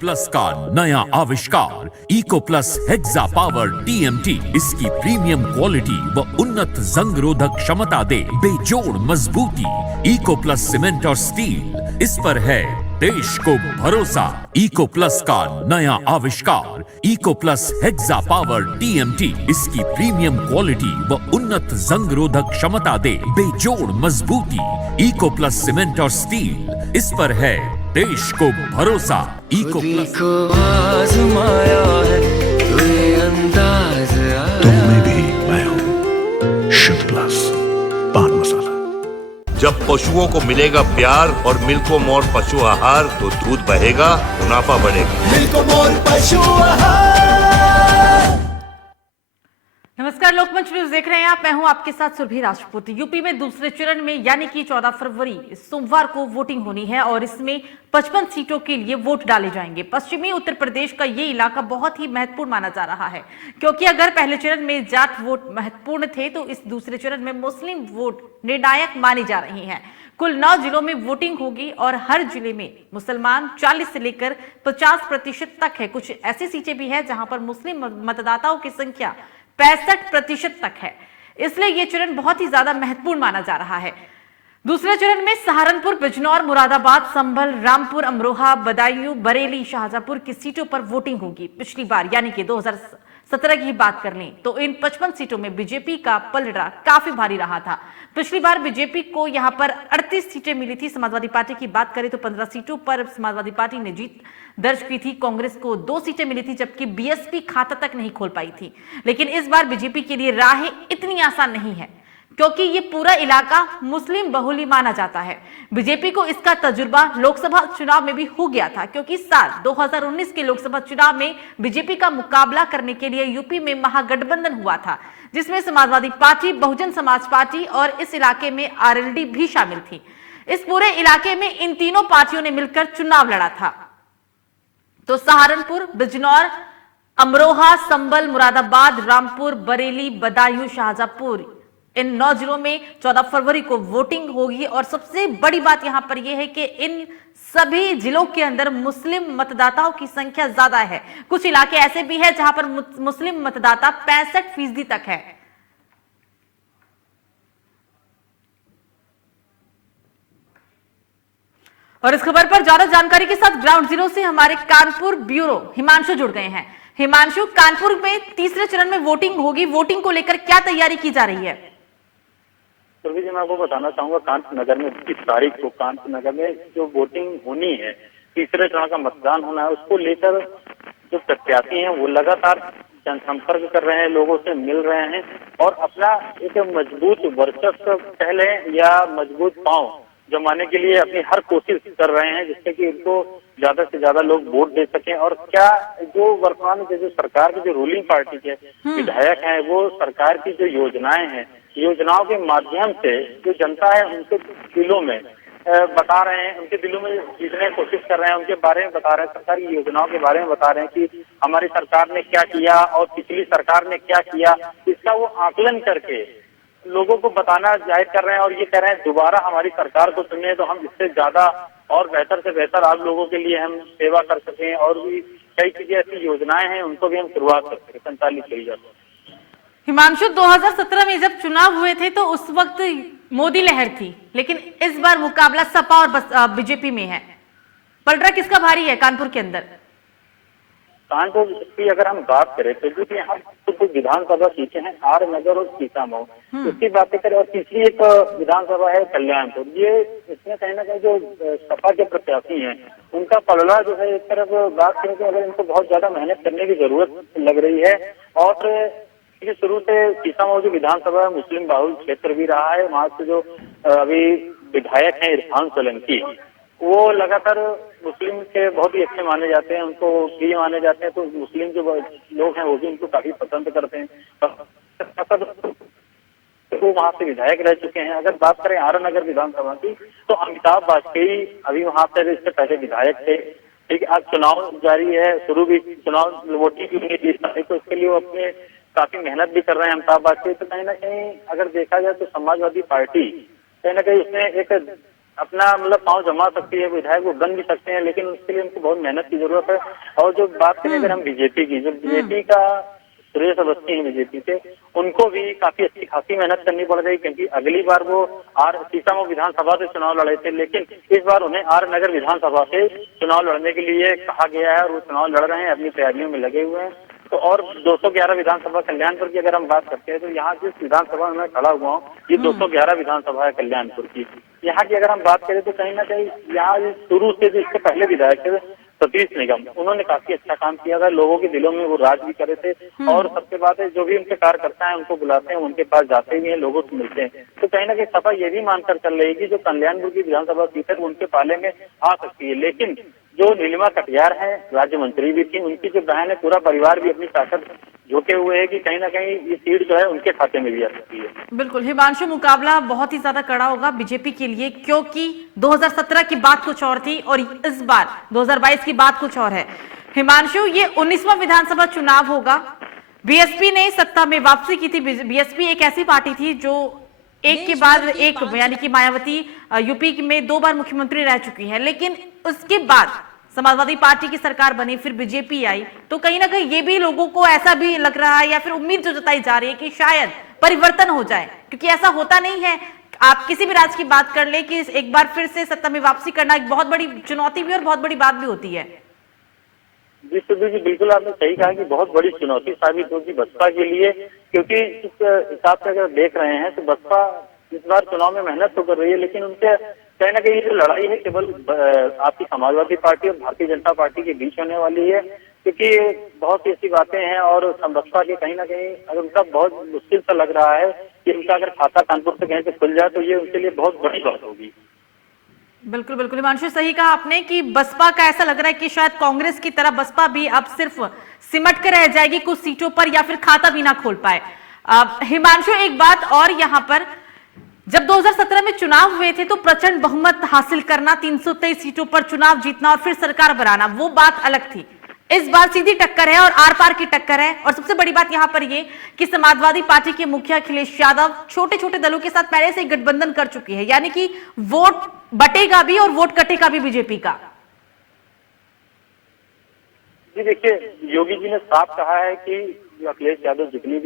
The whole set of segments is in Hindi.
प्लस का नया आविष्कार eco plus hexa power TMT इसकी प्रीमियम क्वालिटी व उन्नत जंग रोधक क्षमता दे बेजोड़ मजबूती। इको प्लस सीमेंट और स्टील, इस पर है देश को भरोसा। इको प्लस का नया आविष्कार eco plus hexa power TMT इसकी प्रीमियम क्वालिटी व उन्नत जंग रोधक क्षमता दे बेजोड़ मजबूती। इको प्लस सीमेंट और स्टील, इस पर है देश को भरोसा। इको प्लस को आजमाया है तुझे अंदाज आया। तुम में भी मैं हूं शुद्ध प्लस पान मसाला। जब पशुओं को मिलेगा प्यार और मिल्को मोर पशु आहार तो दूध बहेगा, मुनाफा बढ़ेगा। मिल्को मोर पशु आहार। नमस्कार, लोकमंच न्यूज देख रहे हैं आप। मैं हूं आपके साथ सुरभि राजपूत। यूपी में दूसरे चरण में यानी कि 14 फरवरी सोमवार को वोटिंग होनी है और इसमें 55 सीटों के लिए वोट डाले जाएंगे। पश्चिमी उत्तर प्रदेश का ये इलाका बहुत ही महत्वपूर्ण माना जा रहा है, क्योंकि अगर पहले चरण में जाट वोट महत्वपूर्ण थे तो इस दूसरे चरण में मुस्लिम वोट निर्णायक मानी जा रही हैं। कुल 9 जिलों में वोटिंग होगी और हर जिले में मुसलमान 40 से लेकर 50% तक है। कुछ ऐसी सीटें भी हैं जहां पर मुस्लिम मतदाताओं की संख्या 65% तक है, इसलिए यह चरण बहुत ही ज्यादा महत्वपूर्ण माना जा रहा है। दूसरे चरण में सहारनपुर, बिजनौर, मुरादाबाद, संभल, रामपुर, अमरोहा, बदायूं, बरेली, शाहजहांपुर की सीटों पर वोटिंग होगी। पिछली बार यानी कि 2017 की बात कर लें तो इन 55 सीटों में बीजेपी का पलड़ा काफी भारी रहा था। पिछली बार बीजेपी को यहां पर 38 सीटें मिली थी। समाजवादी पार्टी की बात करें तो 15 सीटों पर समाजवादी पार्टी ने जीत दर्ज की थी। कांग्रेस को 2 सीटें मिली थी, जबकि बीएसपी खाता तक नहीं खोल पाई थी। लेकिन इस बार बीजेपी के लिए राहें इतनी आसान नहीं है, क्योंकि ये पूरा इलाका मुस्लिम बहुल माना जाता है। बीजेपी को इसका तजुर्बा लोकसभा चुनाव में भी हो गया था, क्योंकि साल 2019 के लोकसभा चुनाव में बीजेपी का मुकाबला करने के लिए यूपी में महागठबंधन हुआ था, जिसमें समाजवादी पार्टी, बहुजन समाज पार्टी और इस इलाके में आरएलडी भी शामिल थी। इस पूरे इलाके में इन तीनों पार्टियों ने मिलकर चुनाव लड़ा था। तो सहारनपुर, बिजनौर, अमरोहा, संभल, मुरादाबाद, रामपुर, बरेली, बदायूं, शाहजहांपुर, इन 9 जिलों में 14 फरवरी को वोटिंग होगी। और सबसे बड़ी बात यहां पर यह है कि इन सभी जिलों के अंदर मुस्लिम मतदाताओं की संख्या ज्यादा है। कुछ इलाके ऐसे भी हैं जहां पर मुस्लिम मतदाता 65% तक है। और इस खबर पर ज्यादा जानकारी के साथ ग्राउंड जीरो से हमारे कानपुर ब्यूरो हिमांशु जुड़ गए हैं। हिमांशु, कानपुर में तीसरे चरण में वोटिंग होगी, वोटिंग को लेकर क्या तैयारी की जा रही है? सुरभि जी, मैं आपको बताना चाहूंगा कानपुर नगर में 20 तारीख को कानपुर नगर में जो वोटिंग होनी है, तीसरे चरण का मतदान होना है, उसको लेकर जो प्रत्याशी हैं वो लगातार जनसंपर्क कर रहे हैं, लोगों से मिल रहे हैं और अपना एक मजबूत वर्चस्व पहले या मजबूत पांव जमाने के लिए अपनी हर कोशिश कर रहे हैं, जिससे कि उनको ज्यादा से ज्यादा लोग वोट दे सकें। और क्या जो वर्तमान में जो सरकार की जो रूलिंग पार्टी के विधायक हैं, वो सरकार की जो योजनाएं हैं, योजनाओं के माध्यम से जो जनता है उनके दिलों में बता रहे हैं, उनके दिलों में जीतने की कोशिश कर रहे हैं, उनके बारे में बता रहे हैं, सरकारी योजनाओं के बारे में बता रहे हैं कि हमारी सरकार ने क्या किया और पिछली सरकार ने क्या किया, इसका वो आकलन करके लोगों को बताना जाहिर कर रहे हैं। और ये कह रहे हैं दोबारा हमारी सरकार को चुने तो हम इससे ज्यादा और बेहतर से बेहतर आप लोगों के लिए हम सेवा कर सकें, और भी कई चीजें ऐसी योजनाएं हैं उनको भी हम शुरुआत कर सकें, संचालित की जा सके। हिमांशु, 2017 में जब चुनाव हुए थे तो उस वक्त मोदी लहर थी, लेकिन इस बार मुकाबला सपा और बीजेपी में है। पलड़ा किसका भारी है कानपुर के अंदर? कानपुर की अगर हम बात करें तो जो यहाँ कुछ विधानसभा सीटें हैं, आर नगर और सीतामऊ, उसकी बातें करें, और तीसरी एक विधानसभा है कल्याणपुर। ये इसमें कहीं ना कहीं जो सपा के प्रत्याशी हैं उनका पलड़ा जो है, एक तरफ बात करें तो अगर इनको बहुत ज्यादा मेहनत करने की जरूरत लग रही है। और ये शुरू से सीतामऊ जो विधानसभा मुस्लिम बाहुल क्षेत्र भी रहा है, वहाँ से जो अभी विधायक हैं इरफान सोलंकी, वो लगातार मुस्लिम के बहुत ही अच्छे माने जाते हैं, उनको प्रिय माने जाते हैं। तो मुस्लिम जो लोग हैं वो भी उनको काफी पसंद करते हैं, तो वहाँ से विधायक रह चुके हैं। अगर बात करें आर नगर विधानसभा की तो अमिताभ वाजपेयी अभी वहाँ पर इससे पहले विधायक थे। ठीक है, आज चुनाव जारी है, शुरू भी चुनाव वोटिंग की हुई 30 तारीख को, इसके लिए वो अपने काफी मेहनत भी कर रहे हैं अमिताभ वाजपेयी। तो कहीं ना कहीं अगर देखा जाए तो समाजवादी पार्टी कहीं ना कहीं उसने एक अपना मतलब पाँव जमा सकती है, विधायक वो बन भी सकते हैं, लेकिन उसके लिए उनको बहुत मेहनत की जरूरत है। और जो बात करें अगर हम बीजेपी की, जो बीजेपी का सुरेश अवस्थी है बीजेपी से, उनको भी काफी अच्छी खासी मेहनत करनी पड़ गई, क्योंकि अगली बार वो सीसामऊ विधानसभा से चुनाव लड़े थे, लेकिन इस बार उन्हें आर नगर विधानसभा से चुनाव लड़ने के लिए कहा गया है और वो चुनाव लड़ रहे हैं, अपनी तैयारियों में लगे हुए हैं। तो और 211 विधानसभा कल्याणपुर की अगर हम बात करते हैं तो यहाँ जिस विधानसभा में मैं खड़ा हुआ हूँ, ये 211 विधानसभा है कल्याणपुर की। यहाँ की अगर हम बात करें तो कहीं ना कहीं यहाँ शुरू से जो इससे पहले विधायक थे सतीश निगम, उन्होंने काफी अच्छा काम किया था, लोगों के दिलों में वो राज भी करे थे। और सबसे बात है, जो भी उनके कार्यकर्ता हैं उनको बुलाते हैं, उनके पास जाते भी हैं, लोगों से मिलते हैं। तो कहीं ना कहीं सपा ये भी मानकर चल रही है कि जो कल्याणपुर की विधानसभा सीट है उनके पाले में आ सकती है। लेकिन जो नीलिमा कटियार है, राज्य मंत्री भी थी, उनकी जो बहन है, पूरा परिवार भी अपनी ताकत झोंके हुए है कि कहीं ना कहीं ये सीट जो है उनके खाते में भी आ सकती है। बिल्कुल हिमांशु, मुकाबला बहुत ही ज्यादा कड़ा होगा बीजेपी के लिए, क्योंकि 2017 की बात कुछ और थी और इस बार 2022 की बात कुछ और है। हिमांशु, ये 19वां विधानसभा चुनाव होगा। बीएसपी ने सत्ता में वापसी की थी। बीएसपी एक ऐसी पार्टी थी जो एक के बाद एक, यानी कि मायावती यूपी में 2 बार मुख्यमंत्री रह चुकी है, लेकिन उसके बाद समाजवादी पार्टी की सरकार बनी, फिर बीजेपी आई, तो कहीं ना कहीं ये भी लोगों को ऐसा भी लग रहा है या फिर उम्मीद जो जताई जा रही है कि शायद परिवर्तन हो जाए, क्योंकि ऐसा होता नहीं है। आप किसी भी राज्य की बात कर ले कि एक बार फिर से सत्ता में वापसी करना एक बहुत बड़ी चुनौती भी और बहुत बड़ी बात भी होती है। जी सुधीर जी, बिल्कुल आपने सही कहा कि बहुत बड़ी चुनौती साबित होगी बसपा के लिए, क्योंकि इस हिसाब से अगर देख रहे हैं तो बसपा इस बार चुनाव में मेहनत तो कर रही है, लेकिन उनके कहीं ना कहीं जो लड़ाई है केवल आपकी समाजवादी पार्टी और भारतीय जनता पार्टी के बीच होने वाली है, क्योंकि बहुत सी ऐसी बातें हैं और बसपा के कहीं ना कहीं अगर उनका बहुत मुश्किल सा लग रहा है कि उनका अगर खाता कानपुर से कहीं से खुल जाए तो ये उनके लिए बहुत बड़ी बात होगी। बिल्कुल बिल्कुल हिमांशु, सही कहा आपने कि बसपा का ऐसा लग रहा है कि शायद कांग्रेस की तरह बसपा भी अब सिर्फ सिमट कर रह जाएगी कुछ सीटों पर या फिर खाता भी ना खोल पाए। हिमांशु, एक बात और यहाँ पर, जब 2017 में चुनाव हुए थे तो प्रचंड बहुमत हासिल करना, 323 सीटों पर चुनाव जीतना और फिर सरकार बनाना, वो बात अलग थी। इस बार सीधी टक्कर है और आर पार की टक्कर है। और सबसे बड़ी बात यहां पर ये कि समाजवादी पार्टी के मुखिया अखिलेश यादव छोटे छोटे दलों के साथ पहले से गठबंधन कर चुकी है, यानी कि वोट बटेगा भी और वोट कटेगा भी बीजेपी का। जी देखिए, योगी जी ने साफ कहा है कि अखिलेश यादव जितनी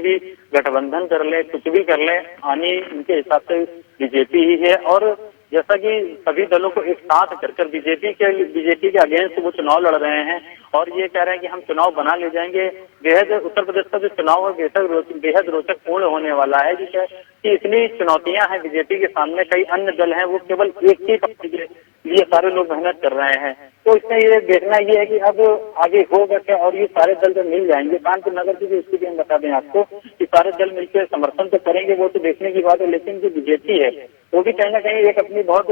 भी गठबंधन कर ले, कुछ भी कर ले, आनी उनके हिसाब से बीजेपी ही है। और जैसा कि सभी दलों को एक साथ कर बीजेपी के अगेंस्ट वो चुनाव लड़ रहे हैं और ये कह रहे हैं कि हम चुनाव बना ले जाएंगे। बेहद उत्तर प्रदेश का जो चुनाव है बेहद रोचक पूर्ण होने वाला है, जिससे कि इतनी चुनौतियां हैं बीजेपी के सामने, कई अन्य दल हैं वो केवल एक ही पार्टी के लिए सारे लोग मेहनत कर रहे हैं। तो इसमें ये देखना ये है कि अब आगे होगा क्या और ये सारे दल जब मिल जाएंगे। कानपुर नगर की जो स्थिति हम बता दें आपको कि सारे दल मिलकर समर्थन तो करेंगे, वो तो देखने की बात है, लेकिन जो बीजेपी है वो भी कहीं ना कहीं एक अपनी बहुत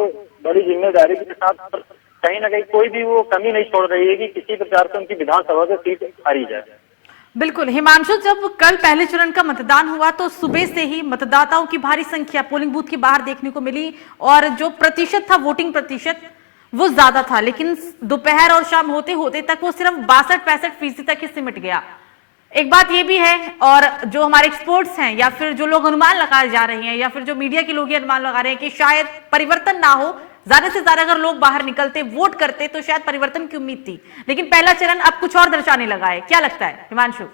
बड़ी जिम्मेदारी के साथ कहीं ना कहीं कोई भी वो कमी नहीं छोड़ रही है कि किसी प्रकार से उनकी विधानसभा से सीट हारी जाए। बिल्कुल हिमांशु, जब कल पहले चरण का मतदान हुआ तो सुबह से ही मतदाताओं की भारी संख्या पोलिंग बूथ के बाहर देखने को मिली और जो प्रतिशत था, वोटिंग प्रतिशत, वो ज्यादा था, लेकिन दोपहर और शाम होते होते तक वो सिर्फ 62-65% तक ही सिमट गया। एक बात ये भी है, और जो हमारे एक्सपर्ट्स हैं या फिर जो लोग अनुमान लगाए जा रहे हैं या फिर जो मीडिया के लोग ये अनुमान लगा रहे हैं कि शायद परिवर्तन ना हो, ज्यादा से ज्यादा अगर लोग बाहर निकलते वोट करते तो शायद परिवर्तन की उम्मीद थी, लेकिन पहला चरण अब कुछ और दर्शाने लगा है। क्या लगता है हिमांशु?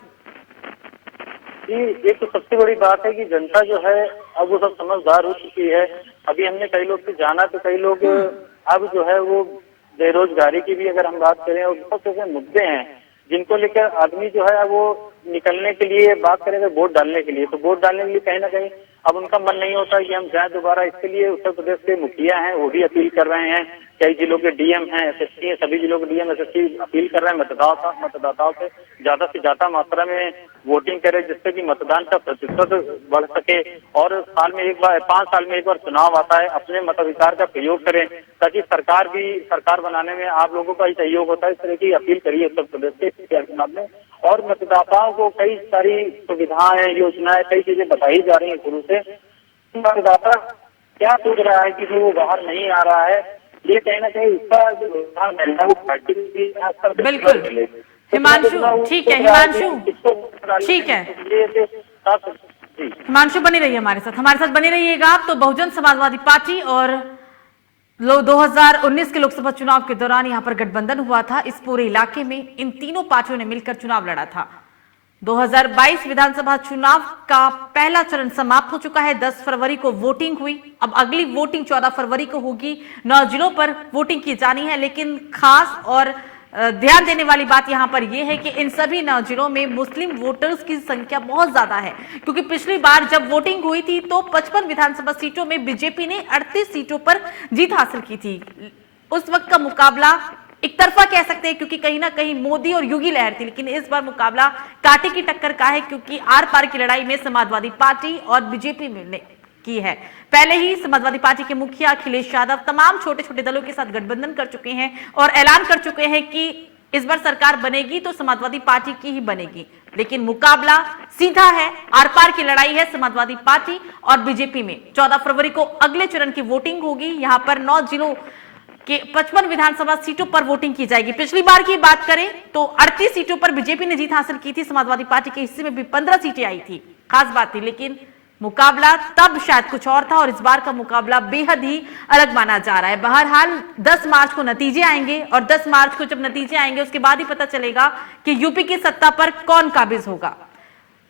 ये तो सबसे बड़ी बात है कि जनता जो है अब वो सब समझदार हो चुकी है। अभी हमने कई लोग से जाना तो कई लोग अब जो है वो बेरोजगारी की भी अगर हम बात करें और बहुत ऐसे मुद्दे हैं जिनको लेकर आदमी जो है वो निकलने के लिए बात करेंगे वोट डालने के लिए, तो वोट डालने के लिए कहीं ना कहीं अब उनका मन नहीं होता कि हम जाए दोबारा। इसके लिए उत्तर प्रदेश के मुखिया हैं वो भी अपील कर रहे हैं, कई जिलों के डीएम हैं, एसएसपी हैं, सभी जिलों के डीएम एसएसपी अपील कर रहे हैं मतदाताओं से ज्यादा मात्रा में वोटिंग करें, जिससे कि मतदान का प्रतिशत बढ़ सके। और साल में एक बार, 5 साल में एक बार चुनाव आता है, अपने मताधिकार का प्रयोग करें ताकि सरकार बनाने में आप लोगों का ही सहयोग होता है। इस तरह की अपील करिए उत्तर प्रदेश के चुनाव में। और मतदाताओं को कई सारी सुविधाएं, योजनाएं, कई चीजें बताई जा रही है शुरू से। मतदाता क्या सोच रहा है कि वो बाहर नहीं आ रहा है, ये कहीं ना कहीं उसका जो पार्टी बिल्कुल हिमांशु, ठीक है हिमांशु, ठीक है हिमांशु, बनी रहिए हमारे साथ बने रहिएगा आप। तो बहुजन समाजवादी पार्टी और 2019 के लोकसभा चुनाव के दौरान यहां पर गठबंधन हुआ था। इस पूरे इलाके में इन तीनों पार्टियों ने मिलकर चुनाव लड़ा था। 2022 विधानसभा चुनाव का पहला चरण समाप्त हो चुका है। 10 फरवरी को वोटिंग हुई। अब अगली वोटिंग 14 फरवरी को होगी। 9 जिलों पर वोटिंग की जानी है, लेकिन खास और ध्यान देने वाली बात यहां पर यह है कि इन सभी 9 जिलों में मुस्लिम वोटर्स की संख्या बहुत ज्यादा है, क्योंकि पिछली बार जब वोटिंग हुई थी तो 55 विधानसभा सीटों में बीजेपी ने 38 सीटों पर जीत हासिल की थी। उस वक्त का मुकाबला एक तरफा कह सकते हैं, क्योंकि कहीं ना कहीं मोदी और योगी लहर थी, लेकिन इस बार मुकाबला कांटे की टक्कर का है, क्योंकि आर पार की लड़ाई में समाजवादी पार्टी और बीजेपी ने की है। पहले ही समाजवादी पार्टी के मुखिया अखिलेश यादव तमाम छोटे छोटे दलों के साथ गठबंधन कर चुके हैं और ऐलान कर चुके हैं कि इस बार सरकार बनेगी तो समाजवादी पार्टी की ही बनेगी। लेकिन मुकाबला सीधा है, आर पार की लड़ाई है समाजवादी पार्टी और बीजेपी में। 14 फरवरी को अगले चरण की वोटिंग होगी। यहां पर 9 जिलों के 55 विधानसभा सीटों पर वोटिंग की जाएगी। पिछली बार की बात करें तो 38 सीटों पर बीजेपी ने जीत हासिल की थी। समाजवादी पार्टी के हिस्से में भी 15 सीटें आई थी, खास बात थी। लेकिन मुकाबला तब शायद कुछ और था और इस बार का मुकाबला बेहद ही अलग माना जा रहा है। बहरहाल 10 मार्च को नतीजे आएंगे और 10 मार्च को जब नतीजे आएंगे उसके बाद ही पता चलेगा कि यूपी की सत्ता पर कौन काबिज होगा।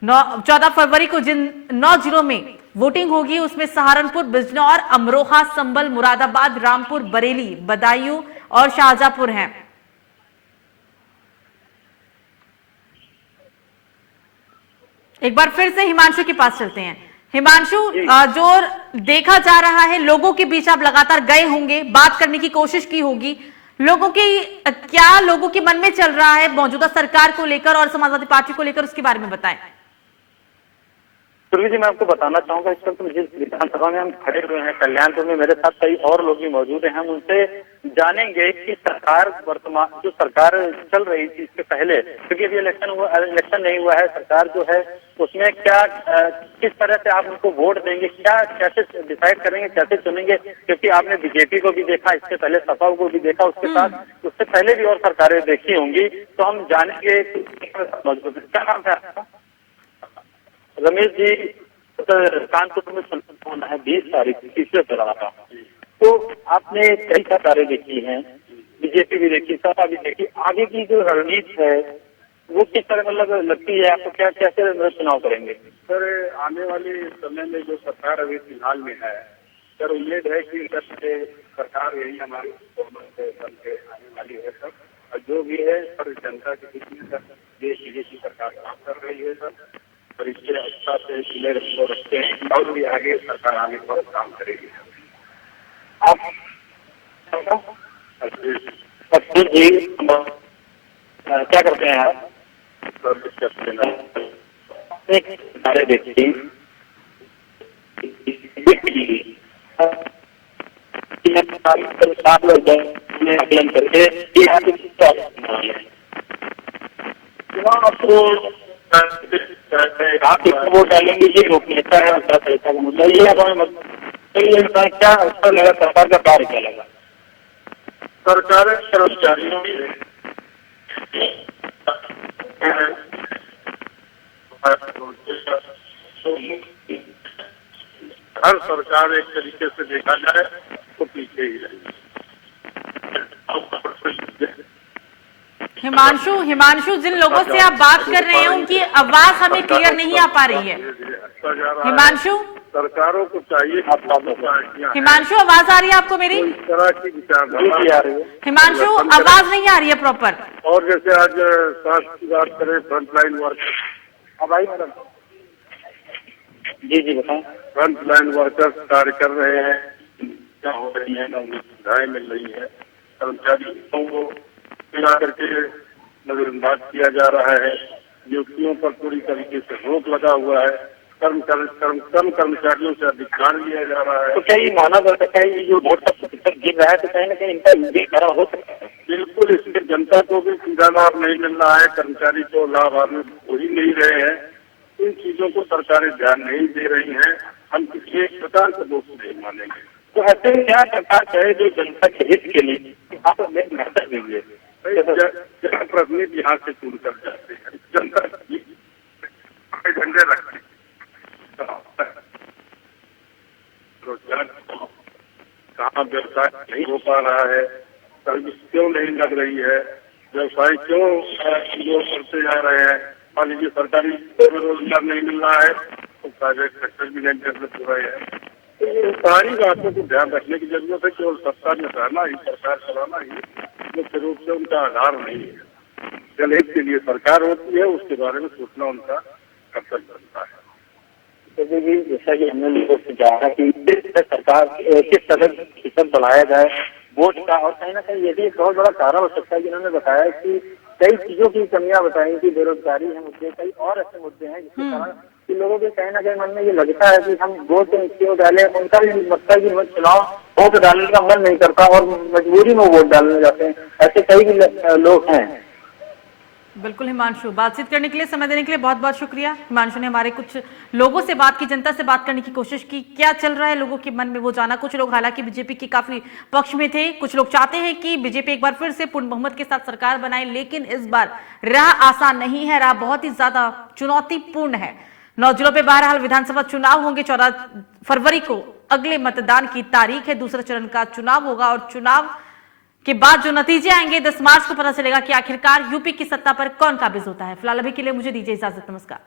14 फरवरी को जिन 9 जिलों में वोटिंग होगी उसमें सहारनपुर, बिजनौर, अमरोहा, संभल, मुरादाबाद, रामपुर, बरेली, बदायूं और शाहजहांपुर हैं। एक बार फिर से हिमांशु के पास चलते हैं। हिमांशु, जो देखा जा रहा है, लोगों के बीच आप लगातार गए होंगे, बात करने की कोशिश की होगी, लोगों के मन में चल रहा है मौजूदा सरकार को लेकर और समाजवादी पार्टी को लेकर, उसके बारे में बताएं। सुरभि जी, मैं आपको बताना चाहूंगा, इस वक्त जिस विधानसभा में हम खड़े हुए हैं कल्याणपुर में, मेरे साथ कई और लोग भी मौजूद हैं। हम उनसे जानेंगे कि सरकार वर्तमान जो सरकार चल रही थी इसके पहले, क्योंकि अभी इलेक्शन नहीं हुआ है, सरकार जो है उसमें क्या किस तरह से आप उनको वोट देंगे, क्या कैसे डिसाइड करेंगे, कैसे चुनेंगे, क्योंकि आपने बीजेपी को भी देखा, इससे पहले सपा को भी देखा, उसके साथ उससे पहले भी और सरकारें देखी होंगी। तो हम जानेंगे क्या नाम है आपका? रमेश जी, कानपुर में चुनाव होना है 20 तारीख तीसरे चरण का। तो आपने कई सरकारें देखी हैं, बीजेपी भी देखी, सपा भी देखी, आगे की जो रणनीति है वो किस तरह मतलब लगती है आपको, क्या कैसे चुनाव करेंगे? सर, आने वाले समय में जो सरकार अभी फिलहाल में है, सर उम्मीद है कि सरकार यही हमारी बन के आने वाली है सर। और जो भी है सर, जनता के बीच में सर देश विदेश की सरकार काम कर रही है सर, और इससे अच्छा से खुले रखते हैं और भी आगे सरकार आगे पर काम करेगी। आप जी क्या करते हैं आप? सारे देखिए आकलन करके आप किसको वोट डालेंगे, ये गोपनीयता है, का मुद्दा ये है। क्या अच्छा लगा सरकार का कार्य, क्या लगा? सरकार कर्मचारियों हर सरकार एक तरीके से देखा जाए तो पीछे ही रहेगी। हिमांशु, जिन लोगों से आप बात कर रहे हैं उनकी आवाज हमें क्लियर नहीं आ पा रही है। हिमांशु, सरकारों को चाहिए, हिमांशु आवाज आ रही है आपको मेरी? इस तरह की विचारधारा आ रही है। हिमांशु, आवाज नहीं आ रही है प्रॉपर। और जैसे आज स्वास्थ्य की बात करें, फ्रंटलाइन वर्कर्स, अब आई मैडम जी बताएं। फ्रंटलाइन वर्कर्स कार्य कर रहे हैं, क्या हो रही है, उन्हें सुविधाएं मिल रही है, कर्मचारियों को मिला करके नजरअंदाज किया जा रहा है, नियुक्तियों पर पूरी तरीके से रोक लगा हुआ है, कम कर्मचारियों से अधिकार लिया जा रहा है। तो क्या ये माना जा सकता है ये जो वोट का प्रतिशत गिर रहा है, तो कहीं ना कहीं इनका यूपी खड़ा हो सकता है? बिल्कुल, इससे जनता को भी सीधा लाभ नहीं मिल रहा है, कर्मचारी को लाभ आदमी हो ही नहीं रहे हैं। इन चीजों को सरकारें ध्यान नहीं दे रही हैं। हम किसी एक प्रकार से दोष नहीं मानेंगे। तो ऐसे में क्या सरकार चाहे जो जनता के हित के लिए आप महत्व देंगे? जनप्रतिनिधि यहाँ से चुन कर जाते हैं, जनता झंडे रखते हैं, रोजगार काम वहाँ व्यवसाय नहीं हो पा रहा है, सर्विस क्यों नहीं लग रही है, व्यवसाय क्यों लोग करते जा रहे हैं। मान लीजिए सरकारी रोजगार नहीं मिल रहा है तो प्राइवेट सेक्टर भी नहीं डेवलप हो रहे हैं। तो ये सारी बातों को ध्यान रखने की जरूरत है। केवल सत्ता में रहना ही, सरकार चलाना ही मुख्य रूप से उनका आधार नहीं है। जनहित के लिए सरकार होती है, उसके बारे में सोचना उनका कर्तव्य बनता है। तो भी जैसा कि हमने लोगों से जाना कि सरकार किस तरह हिस्सा बढ़ाया जाए वोट का, और कहीं ना कहीं ये भी एक बहुत बड़ा कारण हो सकता है कि उन्होंने बताया कि कई चीजों की कमियां बताई कि बेरोजगारी है मुद्दे, कई और ऐसे मुद्दे हैं जिसके कारण कि लोगों के कहीं ना कहीं मन में ये लगता है कि हम वोट क्यों डाले। उनका भी लगता है कि चुनाव वोट डालने का मन नहीं करता और मजबूरी में वोट डालने जाते हैं। ऐसे कई भी लोग हैं। बिल्कुल हिमांशु, बातचीत करने के लिए, समय देने के लिए बहुत बहुत शुक्रिया। हिमांशु ने हमारे कुछ लोगों से बात की, जनता से बात करने की कोशिश की, क्या चल रहा है लोगों के मन में वो जाना। कुछ लोग हालांकि बीजेपी की काफी पक्ष में थे, कुछ लोग चाहते हैं कि बीजेपी एक बार फिर से पूर्ण बहुमत के साथ सरकार बनाए, लेकिन इस बार राह आसान नहीं है, राह बहुत ही ज्यादा चुनौतीपूर्ण है। 9 जिलों पे बहरहाल विधानसभा चुनाव होंगे। 14 फरवरी को अगले मतदान की तारीख है, दूसरे चरण का चुनाव होगा और चुनाव के बाद जो नतीजे आएंगे 10 मार्च को पता चलेगा कि आखिरकार यूपी की सत्ता पर कौन काबिज होता है। फिलहाल अभी के लिए मुझे दीजिए इजाजत, नमस्कार।